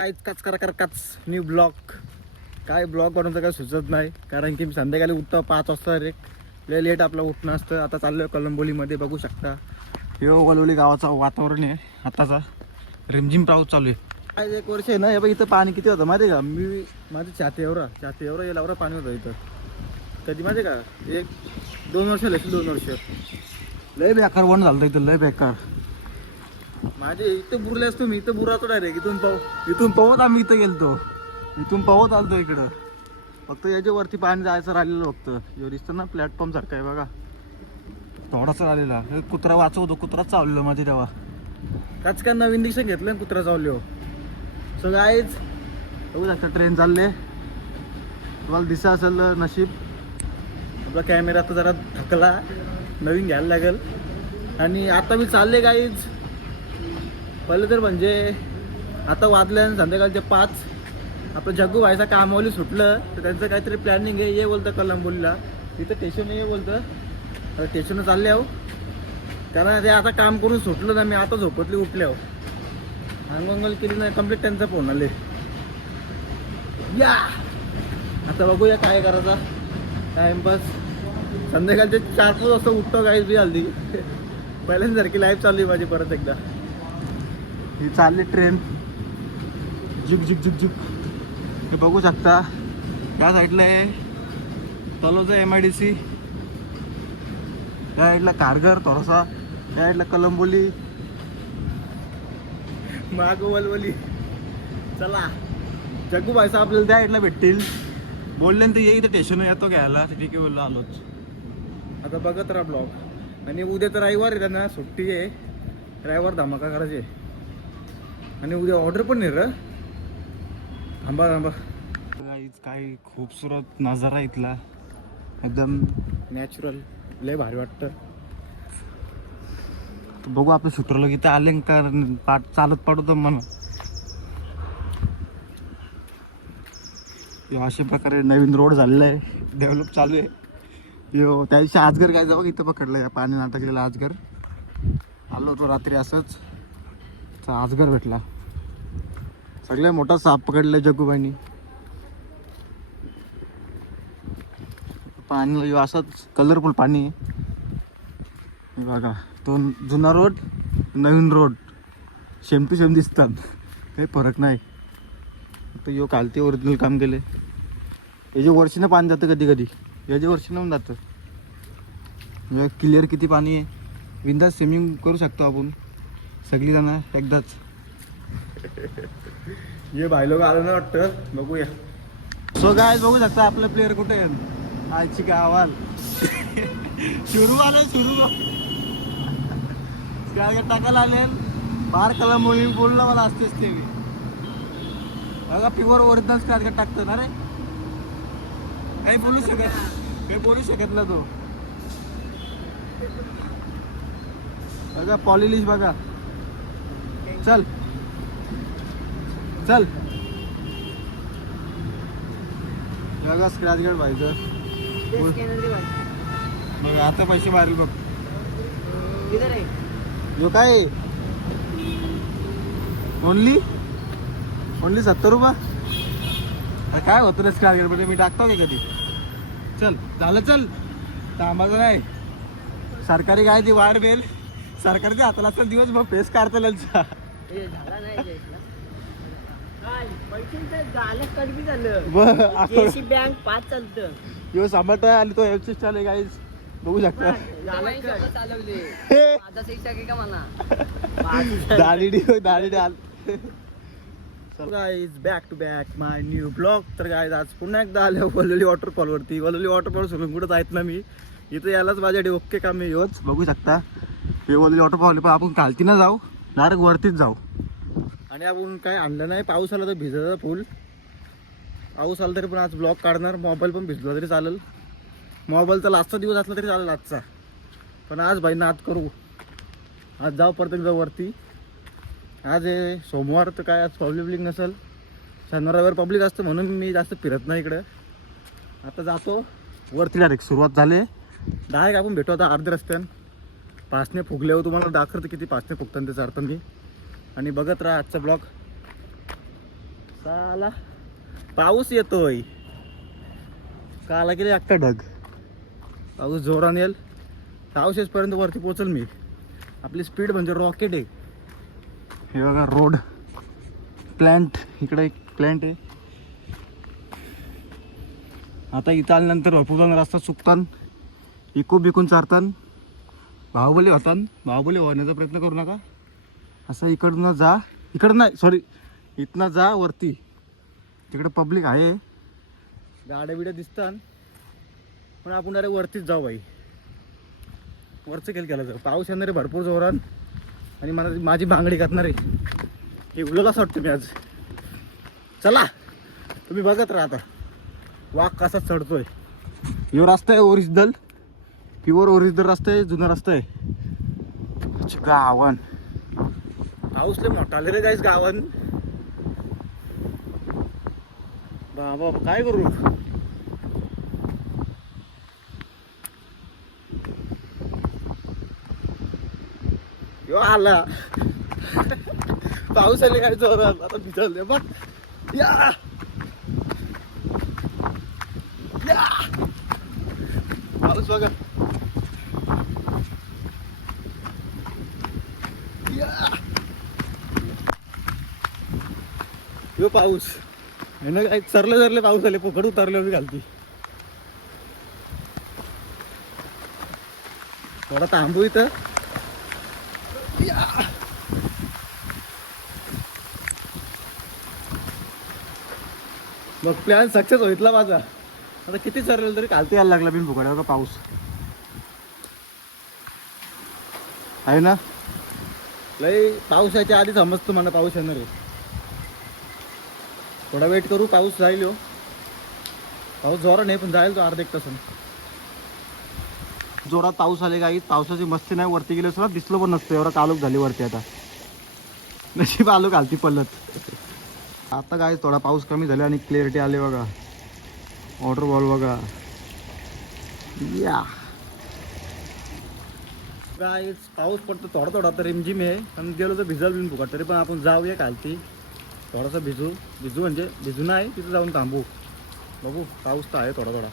काहीच काच new blog. काय ब्लॉग बनवतं काय सुचत नाही, कारण की मी संध्याकाळी उठतो 5 वाजता. रे लय लेट आपलं उठणं असतं. आता चाललो आहे कलंबोलीमध्ये. बघू शकता यो वलवली गावाचं वातावरण आहे आताचा. रिमझिम पाऊस चालू आहे. आज 1 वर्ष आहे ना, हे बघ इथं पाणी किती होतं माहिती आहे का. मी माझं छाती एवढं येईल पाणी होतं इथं. कधी माहिती आहे का, 1-2 वर्ष लागली. 2 वर्ष लय बेकार वन झालं इथं, लय बेकार. माझे इथं बुरले असतो मी. इथं बुरातो डायरेक्ट. इथून पवत आम्ही इथं गेलतो. इथून पवत आलतो इकडं. फक्त याच्यावरती पाणी जायचं राहिलेलं. फक्त एवढं दिसतं ना, प्लॅटफॉर्म सारखं आहे बघा, थोडासा राहिलेला. कुत्रा वाचवतो, कुत्राच चावलेलं मध्ये तेव्हा. त्याच काय नवीन दिशा घेतलं कुत्रा चावले. सो गाईज बघू शकता ट्रेन चालले. तुम्हाला दिसा असेल नशीब. आपला कॅमेरा आता जरा थकला, नवीन घ्यायला लागेल. आणि आता मी चालले गाईज. पहिलं तर म्हणजे आता वाजलं संध्याकाळचे 5. आपलं जग्गू व्हायचा कामावली सुटलं तर त्यांचं काहीतरी प्लॅनिंग आहे. ये बोलतं कलंबोलीला. तिथं स्टेशन ये बोलतं. आता स्टेशनला चालले आहो, कारण ते आता काम करून सुटलं ना. मी आता झोपतली उठले आहो. अंगवंगल केली नाही कंप्लीट. त्यांचा फोन आले या. आता बघूया काय करायचा टाइमपास. संध्याकाळचे 4-5 वाजता उठतो गाईज बी हल्दी. पहिल्यांसारखी लाईफ चालली माझी परत एकदा. ही चालली ट्रेन झुक झुक झुक झुक. हे बघू शकता या साईडला आहे तलोजा MIDC, या साईडला कारगर थोडासा, या साईडला कलंबोली, माग वलवली. चला जग्गू भाई साहेब आपल्याला त्या साईडला भेटतील. बोलले तर ये इथे स्टेशन येतो घ्यायला. ठीक आहे बोललो, आलोच. आता बघत राहा ब्लॉग. आणि उद्या तर रविवार आहे, त्यांना सुट्टी आहे. रविवार धमाका करायची. आणि उद्या ऑर्डर पण नाही र. थांबा काय खूपसूरत नजारा इथला, एकदम नॅचरल, लय भारी वाटतं. बघू आपलं सुटरलं की आले का चालत पाठवतो म्हणून. अशा प्रकारे नवीन रोड झालेला आहे, डेव्हलप चालू आहे. यो त्या दिवशी आजगर काय जाऊ इथं पकडलं, या पाणी नाटकलेलं आजगर. आलो होतो रात्री असंच, आजगर भेटला. सगळ्यात मोठा साप पकडला जग्गूबाईंनी. पाणी असंच कलरफुल पाणी आहे बघा. तो जुना रोड, नवीन रोड सेम टू सेम दिसतात, काही फरक नाही. तर यो कालते ओरिजिनल काम केले. याच्या वर्षीनं पाणी जातं, कधी कधी याच्या वर्षीनं होऊन जातं. म्हणजे क्लिअर किती पाणी आहे. बिंदास स्विमिंग करू शकतो आपण सगळी जण एकदाच. ये भाई लोक आलं ना वाटतं, बघूया. सो गाय बघू शकता आपलं प्लेअर कुठे आहे. आजची काय अहवाल सुरू आलं, सुरू काय टाकायला आले. बार कलंबोली बोलला मला असतेच ते मी बघा. प्युअर ओरिजिनल स्क्रॅच कार्ड टाकतो ना रे. काही बोलू शकत ना तो. बघा पॉलिलिश बघा. चल चल बघा स्क्रॅच कार्ड व्हायचं. मग आता पैसे मारेल बघ. यो काय ओनली 70 रुपये. अरे काय होतं रे स्क्रॅच कार्ड मध्ये, मी टाकतो का कधी. चल झालं, चल थांबायचं नाही. सरकारी काय ती वाढ बेल सरकारच्या हाताला असं दिवस मग पेस काढता त्यांचा. बँक 5 चालतं. यो सांभाळता आली तो एफसी स्टाईल आहे गाईज, बघू शकता. Guys back to back my new blog. तर गाईज आज पुन्हा एकदा आले वलवली वॉटरफॉलवरती. वलवली वॉटरफॉल सोडून कुठं जायत ना मी. इथं यायलाच माझ्याकडे ओके का मी योच. बघू शकता हे वलवली वॉटरफॉल. पण आपण खालती ना जाऊ, डायरेक्ट वरतीच जाऊ. आणि आपण काय आणलं नाही. पाऊस आला तर भिजायचा फुल. पाऊस आला तरी पण आज ब्लॉग काढणार. मोबाईल पण भिजला तरी चालेल. मोबाईलचा लास्टचा दिवस असला तरी चालेल आजचा. पण आज भाई नाद करू. आज जाऊ परत एकदा वरती. आज आहे सोमवार, तर काय आज पब्लिक नसेल. शनिवार रविवार पब्लिक असतं म्हणून मी जास्त फिरत नाही इकडं. आता जातो वरती. डायरेक्ट सुरुवात झाली. डायरेक्ट आपण भेटू आता अर्ध्या रस्त्यानं. पासने फुगल्यावर तुम्हाला दाखवतं किती पासने फुगतात ते चारतं मी. आणि बघत राहा आजचा ब्लॉग. साला पाऊस येतोय. काला गेले अख्खा ढग. पाऊस जोराने येईल. पाऊस येईपर्यंत वरती पोचल मी. आपली स्पीड म्हणजे रॉकेट आहे. हे बघा रोड प्लॅन्ट, इकडे एक प्लॅन्ट आहे. आता इथं आल्यानंतर भरपूर रस्ता चुकतान, इकू बिकून चारतान, बाहुबली होतान. बाहुबली होण्याचा प्रयत्न करू नका. असं इकडनं जा, इकडं नाही सॉरी, इथनं जा वरती. तिकडे पब्लिक आहे, गाड्या बिड्या दिसतात, पण आपण डायरेक्ट वरतीच जाऊ भाई. वरचं खेळ केला जाऊ. पाऊस येणार आहे भरपूर जोरात आणि मला माझी बांगडी करणार आहे. हे उलला असं वाटतं मी आज. चला तुम्ही बघत राहा आता वाघ कसा चढतोय. यो रस्ता आहे ओरिजिनल, प्युअर ओरिजिनल रस्ता आहे, जुना रस्ता आहे. गावन पाऊस लय मोठा आले रे गाईस गावन. बाबा काय करू. यो आला पाऊस आले काय जोरात. आता भिजले बघ. या या पाऊस बघा. यो पाऊस आहे ना काय चरले पाऊस आले. पकड उतरले मी घालती. थोडा थांबू इथं. मग प्लॅन सक्सेस होईतला माझा. आता किती चरलेलं तरी घालते यायला लागला बिन फुकड्यावर पाऊस आहे ना. लय पाऊस याच्या आधी समजतो मला पाऊस येणार आहे. थोडा वेट करू, पाऊस जाईल. हो पाऊस जोरात नाही पण जाईल तो अर्धा एक तासून. जोरात पाऊस आले काही. पावसाची मस्ती नाही. वरती गेले असं दिसलं पण नसतं, एवढा कालोख झाली वरती. आता नशीब आलो घालती पडलत. आता काय थोडा पाऊस कमी झाला आणि क्लिअरिटी आले बघा. वॉटरफॉल बघा. या काय पाऊस पडतो थोडा थोडा तर रिमझिम आहे. पण गेलो तर भिजल बिन फुकट. तरी पण आपण जाऊया खालती थोडासा भिजू म्हणजे भिजू नाही, तिथं जाऊन थांबू. बघू पाऊस तर आहे थोडा थोडा.